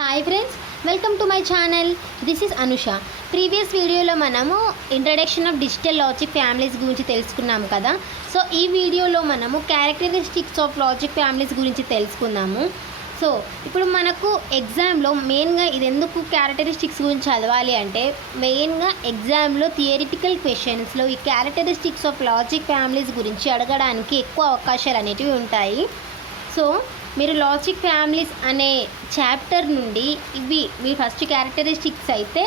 Hi friends, welcome to my channel. This is Anusha. Previous వీడియోలో మనము introduction of digital logic families గురించి తెలుసుకున్నాము కదా. సో ఈ వీడియోలో మనము క్యారెక్టరిస్టిక్స్ ఆఫ్ లాజిక్ ఫ్యామిలీస్ గురించి తెలుసుకుందాము. సో ఇప్పుడు మనకు ఎగ్జామ్లో మెయిన్గా ఇది ఎందుకు క్యారెక్టరిస్టిక్స్ గురించి చదవాలి అంటే, మెయిన్గా ఎగ్జామ్లో థియరిటికల్ క్వశ్చన్స్లో ఈ క్యారెక్టరిస్టిక్స్ ఆఫ్ లాజిక్ ఫ్యామిలీస్ గురించి అడగడానికి ఎక్కువ అవకాశాలు అనేటివి ఉంటాయి. సో మీరు లాజిక్ ఫ్యామిలీస్ అనే చాప్టర్ నుండి ఇవి ఫస్ట్ క్యారెక్టరిస్టిక్స్ అయితే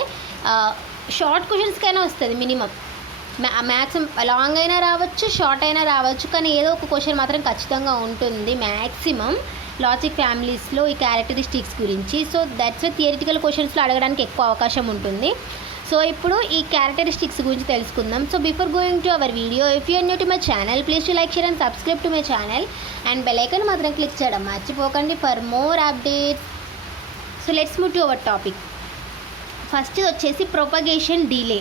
షార్ట్ క్వశ్చన్స్కైనా వస్తుంది. మినిమం మ్యాక్సిమం లాంగ్ అయినా రావచ్చు, షార్ట్ అయినా రావచ్చు, కానీ ఏదో ఒక క్వశ్చన్ మాత్రం ఖచ్చితంగా ఉంటుంది మ్యాక్సిమం లాజిక్ ఫ్యామిలీస్లో ఈ క్యారెక్టరిస్టిక్స్ గురించి. సో దట్స్ థియరిటికల్ క్వశ్చన్స్లో అడగడానికి ఎక్కువ అవకాశం ఉంటుంది. సో ఇప్పుడు ఈ క్యారెక్టరిస్టిక్స్ గురించి తెలుసుకుందాం. So before going to our video, if you are new to my channel, please to like, share and subscribe to my channel and bell icon మాత్రం క్లిక్ చేయడం మర్చిపోకండి for more updates. So let's move to our topic. First వచ్చేసి propagation delay.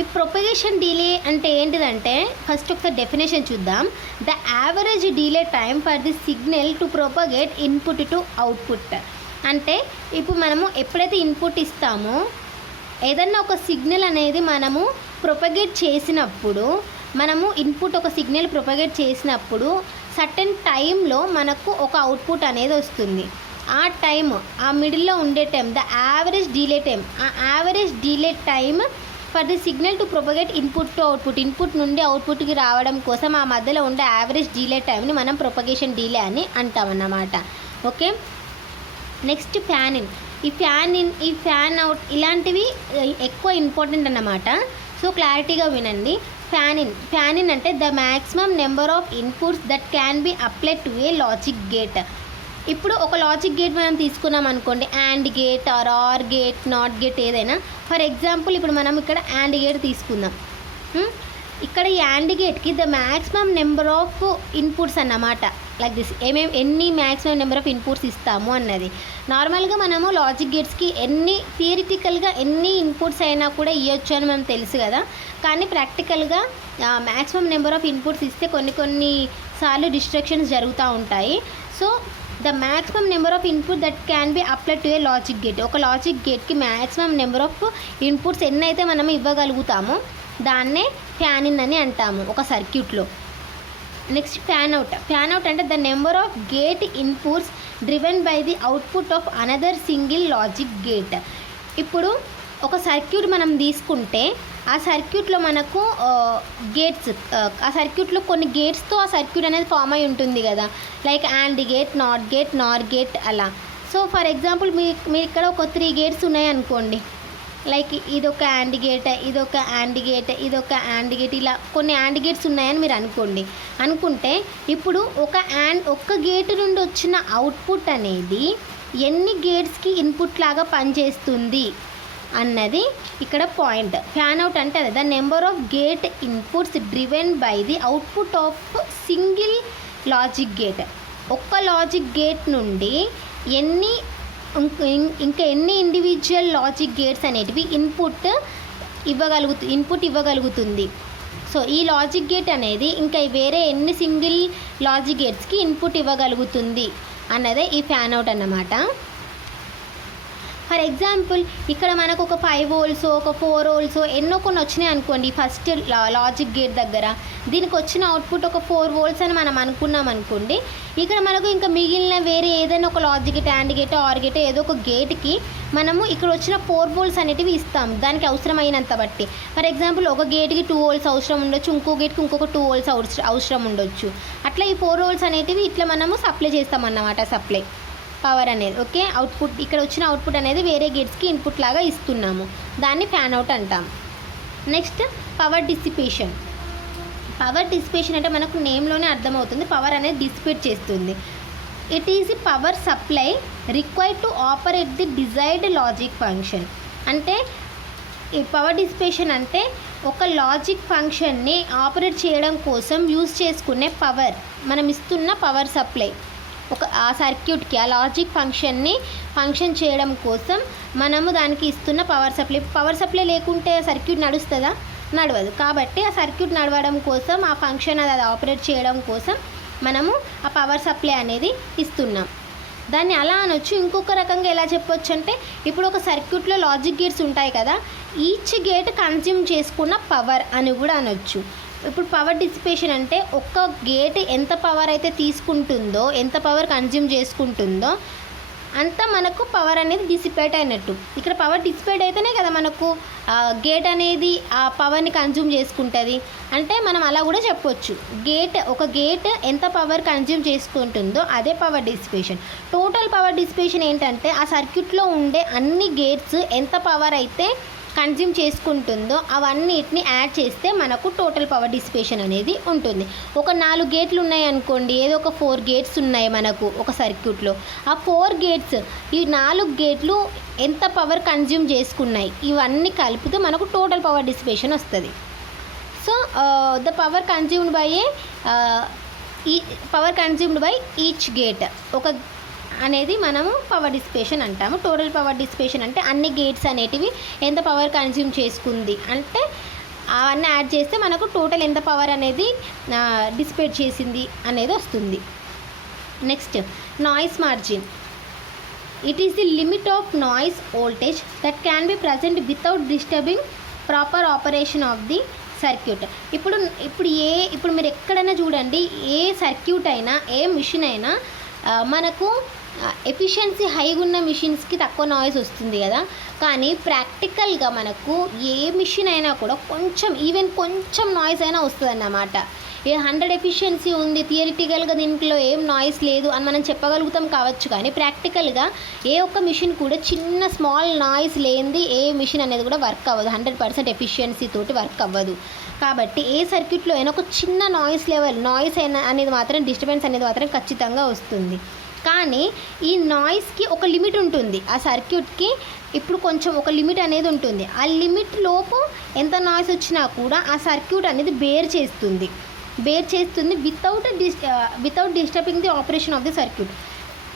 ఈ propagation delay అంటే ఏంటిదంటే, first ఒకసారి definition చూద్దాం. The average delay time for the signal to propagate input to output. అంటే ఇప్పుడు మనము ఎప్పుడైతే ఇన్పుట్ ఇస్తామో, ఏదన్నా ఒక సిగ్నల్ అనేది మనము ప్రొపగేట్ చేసినప్పుడు, మనము ఇన్పుట్ ఒక సిగ్నల్ ప్రొపగేట్ చేసినప్పుడు సర్టెన్ టైంలో మనకు ఒక అవుట్పుట్ అనేది వస్తుంది. ఆ టైం, ఆ మిడిల్లో ఉండే time, the average delay time, ఆ average delay time for the signal to propagate input to output, input నుండి అవుట్పుట్కి రావడం కోసం ఆ మధ్యలో ఉండే యావరేజ్ డిలే టైంని మనం ప్రొపగేషన్ డిలే అని అంటామన్నమాట. Okay, next fan in. ఈ ఫ్యాన్ అవుట్ ఇలాంటివి ఎక్కువ ఇంపార్టెంట్ అన్నమాట. సో క్లారిటీగా వినండి. ఫ్యాన్ ఇన్ అంటే the maximum number of inputs that can be applied to a logic gate. ఇప్పుడు ఒక లాజిక్ గేట్ మనం తీసుకున్నాం అనుకోండి, AND gate are gate, not gate, ఏదైనా. ఫర్ ఎగ్జాంపుల్ ఇప్పుడు మనం ఇక్కడ యాండ్ గేట్ తీసుకుందాం. ఇక్కడ ఈ యాండ్ గేట్కి the maximum number of inputs అన్నమాట. లైక్ దిస్, ఎన్ని మ్యాక్సిమం నెంబర్ ఆఫ్ ఇన్పుట్స్ ఇస్తాము అన్నది. నార్మల్గా మనము లాజిక్ గేట్స్కి థియరిటికల్గా ఎన్ని ఇన్పుట్స్ అయినా కూడా ఇవ్వచ్చు అని మనం తెలుసు కదా. కానీ ప్రాక్టికల్గా మ్యాక్సిమం నెంబర్ ఆఫ్ ఇన్పుట్స్ ఇస్తే కొన్ని సార్లు డిస్ట్రక్షన్స్ జరుగుతూ ఉంటాయి. So the maximum number of input that can be applied to a logic gate. ఒక లాజిక్ గేట్కి మ్యాక్సిమం నెంబర్ ఆఫ్ ఇన్పుట్స్ ఎన్నైతే మనం ఇవ్వగలుగుతామో దాన్నే ఫ్యాన్ ఇన్ అని అంటాము ఒక సర్క్యూట్లో. నెక్స్ట్ ఫ్యాన్ అవుట్ అంటే the number of gate inputs driven by the output of another single logic gate. ఇప్పుడు ఒక సర్క్యూట్ మనం తీసుకుంటే, ఆ సర్క్యూట్లో మనకు గేట్స్, ఆ సర్క్యూట్లో కొన్ని గేట్స్తో ఆ సర్క్యూట్ అనేది ఫామ్ అయి ఉంటుంది కదా. Like and gate, not gate, nor gate అలా. సో ఫర్ ఎగ్జాంపుల్ మీరు ఇక్కడ ఒక 3 గేట్స్ ఉన్నాయి అనుకోండి. లైక్ ఇదొక యాండ్ గేట్, ఇదొక యాండ్ గేట్, ఇదొక యాండ్ గేట్, ఇలా కొన్ని యాండ్ గేట్స్ ఉన్నాయని మీరు అనుకుంటే ఇప్పుడు ఒక్క గేట్ నుండి వచ్చిన అవుట్పుట్ అనేది ఎన్ని గేట్స్కి ఇన్పుట్ లాగా పనిచేస్తుంది అన్నది ఇక్కడ పాయింట్. ఫ్యాన్ అవుట్ అంటే the number of gate inputs driven by the output of single logic gate. ఒక్క లాజిక్ గేట్ నుండి ఇంకా ఎన్ని ఇండివిజువల్ లాజిక్ గేట్స్ అనేటివి ఇన్పుట్ ఇవ్వగలుగుతుంది. సో ఈ లాజిక్ గేట్ అనేది ఇంకా వేరే ఎన్ని సింగిల్ లాజిక్ గేట్స్కి ఇన్పుట్ ఇవ్వగలుగుతుంది అన్నదే ఈ ఫ్యాన్ అవుట్ అన్నమాట. ఫర్ ఎగ్జాంపుల్ ఇక్కడ మనకు ఒక 5 వోల్ట్స్, ఒక 4 వోల్ట్స్ ఎన్నో కొన్ని వచ్చినాయి అనుకోండి ఫస్ట్ లాజిక్ గేట్ దగ్గర. దీనికి వచ్చిన అవుట్పుట్ ఒక 4 వోల్ట్స్ అని మనం అనుకున్నాం అనుకోండి. ఇక్కడ మనకు ఇంకా మిగిలిన వేరే ఏదైనా ఒక logic gate, and gate, are gate, ఏదో ఒక గేట్కి మనము ఇక్కడ వచ్చిన 4 వోల్ట్స్ అనేటివి ఇస్తాం దానికి అవసరమైనంత బట్టి. ఫర్ ఎగ్జాంపుల్ ఒక గేట్కి 2 వోల్ట్స్ అవసరం ఉండొచ్చు, ఇంకో గేట్కి ఇంకొక 2 వోల్ట్స్ అవసరం ఉండొచ్చు. అట్లా ఈ 4 వోల్ట్స్ అనేటివి ఇట్లా మనము సప్లై చేస్తామన్నమాట, సప్లై పవర్ అనేది. ఓకే, అవుట్పుట్ ఇక్కడ వచ్చిన అవుట్పుట్ అనేది వేరే గేట్స్కి ఇన్పుట్ లాగా ఇస్తున్నాము, దాన్ని ఫ్యాన్ అవుట్ అంటాం. Next power dissipation. అంటే మనకు నేమ్లోనే అర్థమవుతుంది, పవర్ అనేది డిసిపేట్ చేస్తుంది. It is the power supply required to operate the desired logic function. అంటే ఈ పవర్ డిసిపేషన్ అంటే ఒక లాజిక్ ఫంక్షన్ని ఆపరేట్ చేయడం కోసం యూజ్ చేసుకునే పవర్, మనం ఇస్తున్న పవర్ సప్లై. ఆ సర్క్యూట్కి, ఆ లాజిక్ ఫంక్షన్ చేయడం కోసం మనము దానికి ఇస్తున్న పవర్ సప్లై లేకుంటే సర్క్యూట్ నడుస్తుందా? నడవదు. కాబట్టి ఆ సర్క్యూట్ నడవడం కోసం, ఆ ఫంక్షన్ అది ఆపరేట్ చేయడం కోసం మనము ఆ పవర్ సప్లై అనేది ఇస్తున్నాం. దాన్ని అలా అనొచ్చు. ఇంకొక రకంగా ఎలా చెప్పొచ్చు అంటే, ఇప్పుడు ఒక సర్క్యూట్లో లాజిక్ గేట్స్ ఉంటాయి కదా, ఈచ్ గేట్ కన్జ్యూమ్ చేసుకున్న పవర్ అని కూడా అనొచ్చు. ఇప్పుడు పవర్ డిసిపేషన్ అంటే ఒక్క గేట్ ఎంత పవర్ అయితే తీసుకుంటుందో, ఎంత పవర్ కన్జ్యూమ్ చేసుకుంటుందో అంత మనకు పవర్ అనేది డిసిపేట్ అయినట్టు. ఇక్కడ పవర్ డిసిపేట్ అయితేనే కదా మనకు గేట్ అనేది ఆ పవర్ని కన్జ్యూమ్ చేసుకుంటుంది. అంటే మనం అలా కూడా చెప్పొచ్చు, ఒక గేట్ ఎంత పవర్ కన్జ్యూమ్ చేసుకుంటుందో అదే power dissipation. Total power dissipation ఏంటంటే ఆ సర్క్యూట్లో ఉండే అన్ని గేట్స్ ఎంత పవర్ అయితే కన్జ్యూమ్ చేసుకుంటుందో అవన్నిటిని యాడ్ చేస్తే మనకు టోటల్ పవర్ డిసిపేషన్ అనేది ఉంటుంది. ఒక 4 గేట్లు ఉన్నాయి అనుకోండి, ఏదో ఒక 4 గేట్స్ ఉన్నాయి మనకు ఒక సర్క్యూట్లో. ఆ 4 గేట్స్, ఈ 4 గేట్లు ఎంత పవర్ కన్జ్యూమ్ చేసుకున్నాయి ఇవన్నీ కలిపితే మనకు టోటల్ పవర్ డిసిపేషన్ వస్తుంది. So the power consumed by each gate ఒక అనేది మనము పవర్ డిసిపేషన్ అంటాము. టోటల్ పవర్ డిసిపేషన్ అంటే అన్ని గేట్స్ అనేటివి ఎంత పవర్ కన్జ్యూమ్ చేసుకుంది అంటే అవన్నీ యాడ్ చేస్తే మనకు టోటల్ ఎంత పవర్ అనేది డిసిపేట్ చేసింది అనేది వస్తుంది. Next, noise margin. It is the limit of noise voltage that can be present without disturbing proper operation of the circuit. ఇప్పుడు మీరు ఎక్కడైనా చూడండి, ఏ సర్క్యూట్ అయినా ఏ మిషన్ అయినా మనకు ఎఫిషియన్సీ హైగా ఉన్న మిషన్స్కి తక్కువ నాయిస్ వస్తుంది కదా, కానీ ప్రాక్టికల్గా మనకు ఏ మిషన్ అయినా కూడా కొంచెం నాయిస్ అయినా వస్తుంది అన్నమాట. 100 ఎఫిషియన్సీ ఉంది, థియరిటికల్గా దీంట్లో ఏం నాయిస్ లేదు అని మనం చెప్పగలుగుతాం కావచ్చు, కానీ ప్రాక్టికల్గా ఏ ఒక్క మిషన్ కూడా చిన్న స్మాల్ నాయిస్ లేనిది ఏ మిషన్ అనేది కూడా వర్క్ అవ్వదు. 100% ఎఫిషియన్సీ తోటి వర్క్ అవ్వదు. కాబట్టి ఏ సర్క్యూట్లో అయినా ఒక చిన్న నాయిస్ అనేది మాత్రం, డిస్టర్బెన్స్ అనేది మాత్రం ఖచ్చితంగా వస్తుంది. కానీ ఈ నాయిస్కి ఒక లిమిట్ ఉంటుంది. ఆ సర్క్యూట్కి ఇప్పుడు కొంచెం ఒక లిమిట్ అనేది ఉంటుంది. ఆ లిమిట్ లోపు ఎంత నాయిస్ వచ్చినా కూడా ఆ సర్క్యూట్ అనేది బేర్ చేస్తుంది without disturbing the operation of the circuit.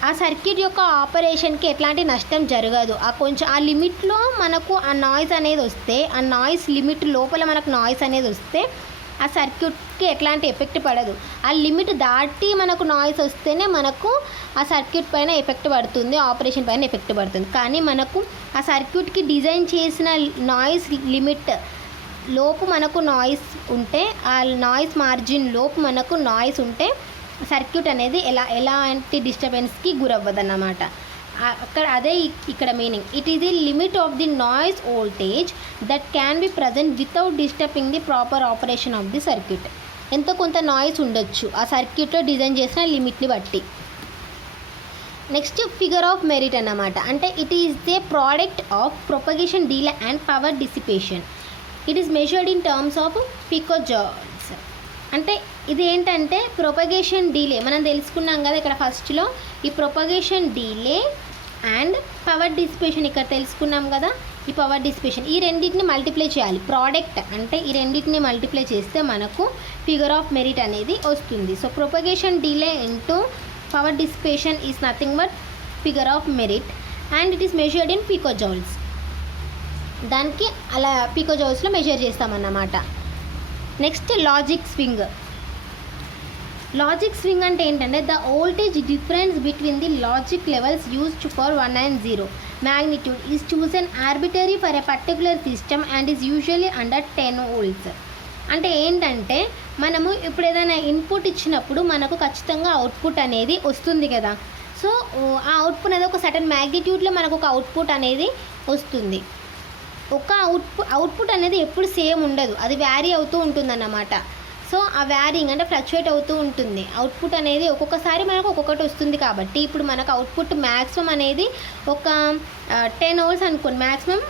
ఆ సర్క్యూట్ యొక్క ఆపరేషన్కి ఎట్లాంటి నష్టం జరగదు. ఆ లిమిట్లో మనకు ఆ నాయిస్ అనేది వస్తే, ఆ నాయిస్ లిమిట్ లోపల మనకు నాయిస్ అనేది వస్తే ఆ సర్క్యూట్కి ఎట్లాంటి ఎఫెక్ట్ పడదు. ఆ లిమిట్ దాటి మనకు నాయిస్ వస్తేనే మనకు ఆ సర్క్యూట్ పైన ఎఫెక్ట్ పడుతుంది, ఆపరేషన్ పైన ఎఫెక్ట్ పడుతుంది. కానీ మనకు ఆ సర్క్యూట్కి డిజైన్ చేసిన నాయిస్ లిమిట్ లోపు మనకు నాయిస్ ఉంటే, ఆ నాయిస్ మార్జిన్ లోపు మనకు నాయిస్ ఉంటే సర్క్యూట్ అనేది ఎలాంటి డిస్టర్బెన్స్కి గురవ్వదన్నమాట. అదే ఇక్కడ meaning. It is the limit of the noise voltage that can be present without disturbing the proper operation of the circuit. ఎంతో కొంత నాయిస్ ఉండొచ్చు ఆ సర్క్యూట్లో డిజైన్ చేసిన లిమిట్ని బట్టి. నెక్స్ట్, ఫిగర్ ఆఫ్ మెరిట్ అన్నమాట. అంటే it is the product of propagation delay and power dissipation. It is measured in terms of picojoules. అంటే ఇది ఏంటంటే ప్రొపగేషన్ డిలే మనం తెలుసుకున్నాం కదా ఇక్కడ ఫస్ట్లో. ఈ propagation delay and power dissipation ఇక్కడ తెలుసుకున్నాం కదా. ఈ పవర్ డిసిపేషన్ ఈ రెండింటిని మల్టిప్లై చేయాలి. ప్రోడక్ట్ అంటే ఈ రెండింటిని మల్టిప్లై చేస్తే మనకు ఫిగర్ ఆఫ్ మెరిట్ అనేది వస్తుంది. So propagation delay into power dissipation is nothing but figure of merit and it is measured in picojoules. దానికి అలా పికోజౌల్స్లో మెజర్ చేస్తామన్నమాట. Next, logic swing. Logic swing అంటే ఏంటంటే the voltage difference between the logic levels used for 1 and 0 magnitude is chosen arbitrary for a particular system and is usually under 10 volts. అంటే ఏంటంటే మనము ఇప్పుడు ఏదైనా ఇన్పుట్ ఇచ్చినప్పుడు మనకు ఖచ్చితంగా అవుట్పుట్ అనేది వస్తుంది కదా. సో ఆ అవుట్పుట్ అనేది ఒక సర్టన్ మ్యాగ్నిట్యూడ్లో మనకు ఒక అవుట్పుట్ అనేది వస్తుంది. ఒక అవుట్పుట్ అనేది ఎప్పుడు సేమ్ ఉండదు, అది వ్యారీ అవుతూ ఉంటుందన్నమాట. సో ఆ వ్యారింగ్ అంటే ఫ్లక్చువేట్ అవుతూ ఉంటుంది. అవుట్పుట్ అనేది ఒక్కొక్కసారి మనకు ఒక్కొక్కటి వస్తుంది. కాబట్టి ఇప్పుడు మనకు అవుట్పుట్ మ్యాక్సిమం అనేది ఒక 10 volts అనుకోండి. Maximum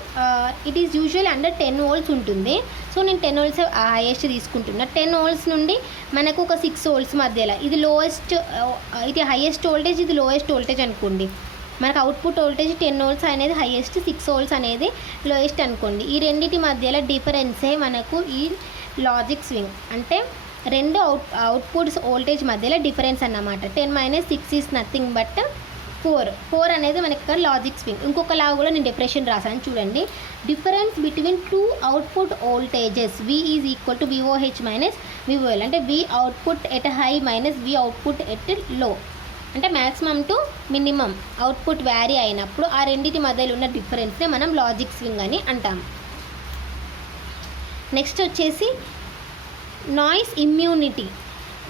it is usually under 10 volts ఉంటుంది. సో నేను 10 volts హైయెస్ట్ తీసుకుంటున్నా. 10 volts నుండి మనకు ఒక 6 volts మధ్యలో ఇది లోయెస్ట్, ఇది హైయెస్ట్ వోల్టేజ్, ఇది లోయెస్ట్ వోల్టేజ్ అనుకోండి. మనకు అవుట్పుట్ వోల్టేజ్ 10 volts అనేది హైయెస్ట్, 6 volts అనేది లోయెస్ట్ అనుకోండి. ఈ రెండింటి మధ్యలో డిఫరెన్సే మనకు ఈ లాజిక్ స్వింగ్. అంటే రెండు అవుట్పుట్స్ వోల్టేజ్ మధ్యలో డిఫరెన్స్ అన్నమాట. 10 - 6 ఈజ్ నథింగ్ బట్ 4 అనేది మనకి ఇక్కడ లాజిక్ స్వింగ్. ఇంకొకలా కూడా నేను డెఫినేషన్ రాసాను చూడండి. Difference between 2 output voltages V is equal to VOH - VOL. అంటే V output at high minus V output at low. అంటే maximum to minimum output vary అయినప్పుడు ఆ రెండింటి మధ్యలో ఉన్న డిఫరెన్స్నే మనం లాజిక్ స్వింగ్ అని అంటాం. నెక్స్ట్ వచ్చేసి నాయిస్ ఇమ్యూనిటీ.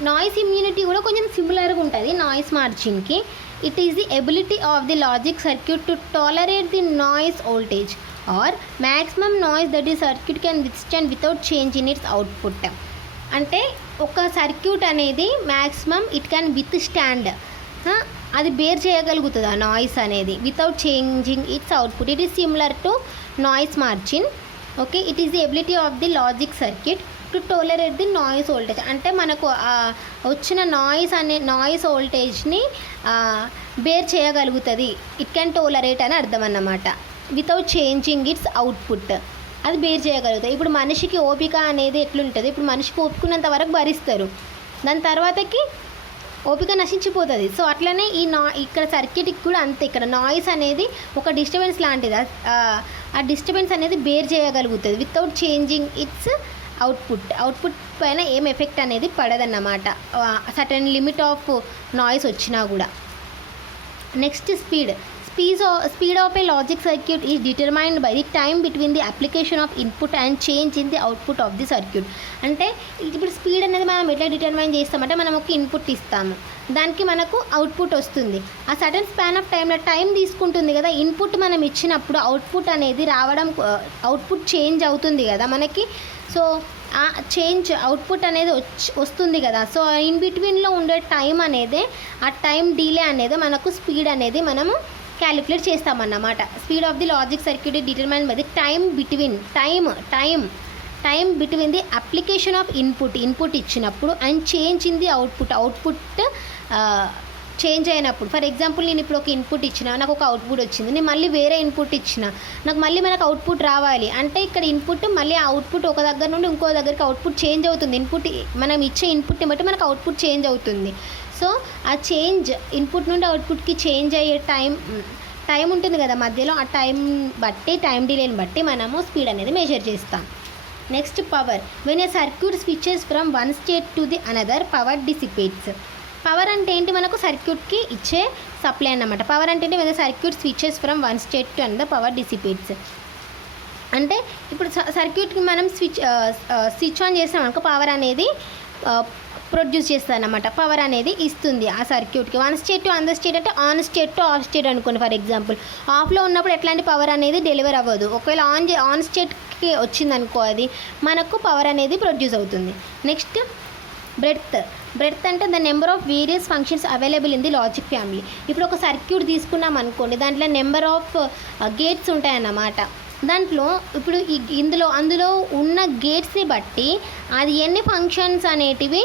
నాయిస్ ఇమ్యూనిటీ కూడా కొంచెం సిమిలర్గా ఉంటుంది నాయిస్ మార్జిన్కి. It is the ability of the logic circuit to tolerate the noise voltage or maximum noise that ఈ circuit can withstand without change in its output. అంటే ఒక circuit అనేది maximum it can withstand, అది bear చేయగలుగుతుంది ఆ noise అనేది without changing its output. It is similar to noise margin. Okay, it is the ability of the logic circuit to tolerate the noise voltage. అంటే మనకు వచ్చిన noise వోల్టేజ్ని bear చేయగలుగుతుంది. It can tolerate అని అర్థం అన్నమాట. వితౌట్ చేంజింగ్ ఇట్స్ అవుట్పుట్, అది bear చేయగలుగుతుంది. ఇప్పుడు మనిషికి ఓపిక అనేది ఎట్లుంటుంది, ఇప్పుడు మనిషికి ఓపుకున్నంత వరకు భరిస్తారు, దాని తర్వాతకి ఓపిక నశించిపోతుంది. సో అట్లనే ఇక్కడ సర్క్యూట్కి కూడా అంతే. ఇక్కడ నాయిస్ అనేది ఒక డిస్టర్బెన్స్ లాంటిది. ఆ డిస్టర్బెన్స్ అనేది బేర్ చేయగలుగుతుంది వితౌట్ చేంజింగ్ ఇట్స్ అవుట్పుట్ పైన ఏం ఎఫెక్ట్ అనేది పడదన్నమాట, సర్టెన్ లిమిట్ ఆఫ్ నాయిస్ వచ్చినా కూడా. Next speed of A logic circuit is determined by the time between the application of input and change in the output of the circuit. అంటే ఇప్పుడు speed అనేది మనం ఎట్లా డిటర్మైన్ చేస్తామంటే మనం ఒక ఇన్పుట్ ఇస్తాము, దానికి మనకు అవుట్పుట్ వస్తుంది. ఆ సడన్ స్పాన్ ఆఫ్ టైం తీసుకుంటుంది కదా. ఇన్పుట్ మనం ఇచ్చినప్పుడు అవుట్పుట్ అనేది రావడం, అవుట్పుట్ చేంజ్ అవుతుంది కదా మనకి. సో ఆ చేంజ్ అవుట్పుట్ అనేది వస్తుంది కదా. సో ఇన్ బిట్వీన్లో ఉండే టైం అనేది, ఆ టైం డిలే అనేది మనకు స్పీడ్ అనేది మనము క్యాలిక్యులేట్ చేస్తామన్నమాట. Speed of the logic circuit determine by the time between the application of input ఇచ్చినప్పుడు and change in the output change అయినప్పుడు. ఫర్ ఎగ్జాంపుల్ నేను ఇప్పుడు ఒక ఇన్పుట్ ఇచ్చిన, నాకు ఒక అవుట్పుట్ వచ్చింది. నేను మళ్ళీ వేరే ఇన్పుట్ ఇచ్చిన, మనకు అవుట్పుట్ రావాలి అంటే ఇక్కడ ఇన్పుట్ మళ్ళీ ఆ అవుట్పుట్ ఒక దగ్గర నుండి ఇంకో దగ్గరికి అవుట్పుట్ చేంజ్ అవుతుంది. మనం ఇచ్చే ఇన్పుట్ని బట్టి మనకు అవుట్పుట్ చేంజ్ అవుతుంది. సో ఆ చేంజ్ ఇన్పుట్ నుండి అవుట్పుట్కి చేంజ్ అయ్యే టైం ఉంటుంది కదా మధ్యలో, ఆ టైం డిలేని బట్టి మనము స్పీడ్ అనేది మెజర్ చేస్తాం. Next power. When a circuit switches from one state to the another, power dissipates. Power అంటే ఏంటి, మనకు సర్క్యూట్కి ఇచ్చే సప్లై అన్నమాట. పవర్ అంటే when a circuit switches from one state to another, power dissipates. అంటే ఇప్పుడు సర్క్యూట్కి మనం స్విచ్ ఆన్ చేస్తాం అనుకో, పవర్ అనేది ప్రొడ్యూస్ చేస్తుంది అన్నమాట, పవర్ అనేది ఇస్తుంది ఆ సర్క్యూట్కి. One state to another state అంటే on state to off state అనుకోండి. ఫర్ ఎగ్జాంపుల్ ఆఫ్లో ఉన్నప్పుడు ఎట్లాంటి పవర్ అనేది డెలివర్ అవ్వదు. ఒకవేళ ఆన్ స్టేట్కి వచ్చిందనుకో అది మనకు పవర్ అనేది ప్రొడ్యూస్ అవుతుంది. నెక్స్ట్ బ్రెడ్త్ అంటే the number of various functions available in the logic family. ఇప్పుడు ఒక సర్క్యూట్ తీసుకున్నాం అనుకోండి, దాంట్లో నెంబర్ ఆఫ్ గేట్స్ ఉంటాయన్నమాట. దాంట్లో ఇప్పుడు అందులో ఉన్న గేట్స్ని బట్టి అది ఎన్ని ఫంక్షన్స్ అనేటివి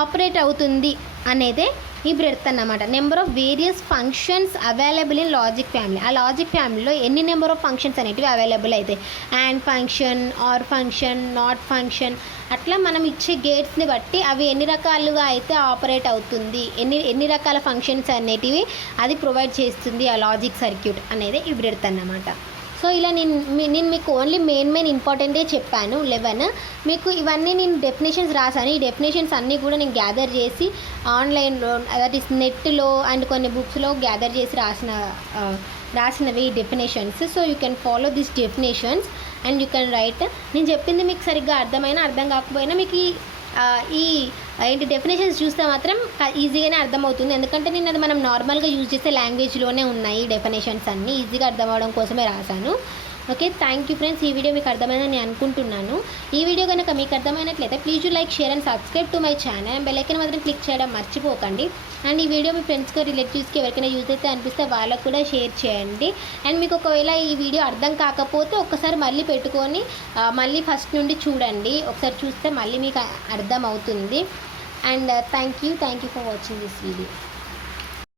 ఆపరేట్ అవుతుంది అనేదే ఈ బ్రెడ్త్ అన్నమాట. Number of various functions available in logic family. ఆ లాజిక్ ఫ్యామిలీలో ఎన్ని నెంబర్ ఆఫ్ ఫంక్షన్స్ అనేటివి అవైలబుల్ అవుతాయి. And function, or function, not function, అట్లా మనం ఇచ్చే గేట్స్ని బట్టి అవి ఎన్ని రకాలుగా అయితే ఆపరేట్ అవుతుంది, ఎన్ని రకాల ఫంక్షన్స్ అనేటివి అది ప్రొవైడ్ చేస్తుంది ఆ లాజిక్ సర్క్యూట్ అనేది ఈ బ్రెడ్త్ అన్నమాట. సో ఇలా నేను మీకు ఓన్లీ మెయిన్ ఇంపార్టెంటే చెప్పాను 11. మీకు ఇవన్నీ నేను డెఫినేషన్స్ రాశాను. ఈ డెఫినేషన్స్ అన్నీ కూడా నేను గ్యాదర్ చేసి ఆన్లైన్లో, దట్ ఈస్ నెట్లో అండ్ కొన్ని బుక్స్లో గ్యాదర్ చేసి రాసినవి ఈ definitions. So you can follow this definitions and you can write. నేను చెప్పింది మీకు సరిగ్గా అర్థం కాకపోయినా మీకు ఏంటి డెఫినేషన్స్ చూస్తే మాత్రం ఈజీగానే అర్థమవుతుంది. ఎందుకంటే నేను అది మనం నార్మల్గా యూజ్ చేసే లాంగ్వేజ్లోనే ఉన్నాయి డెఫినేషన్స్ అన్నీ, ఈజీగా అర్థం అవ్వడం కోసమే రాశాను. Okay, thank you friends. ఈ వీడియో మీకు అర్థమైందని నేను అనుకుంటున్నాను. ఈ వీడియో కనుక మీకు అర్థమైనట్లయితే please like, share and subscribe to my channel. Bell icon మాత్రం క్లిక్ చేయడం మర్చిపోకండి. అండ్ ఈ వీడియో మీ ఫ్రెండ్స్కి, రిలేటివ్స్కి ఎవరికైనా యూజ్ అయితే అనిపిస్తే వాళ్ళకు కూడా షేర్ చేయండి. అండ్ మీకు ఒకవేళ ఈ వీడియో అర్థం కాకపోతే ఒక్కసారి మళ్ళీ పెట్టుకొని మళ్ళీ ఫస్ట్ నుండి చూడండి. ఒకసారి చూస్తే మళ్ళీ మీకు అర్థం అవుతుంది. And thank you for watching this video.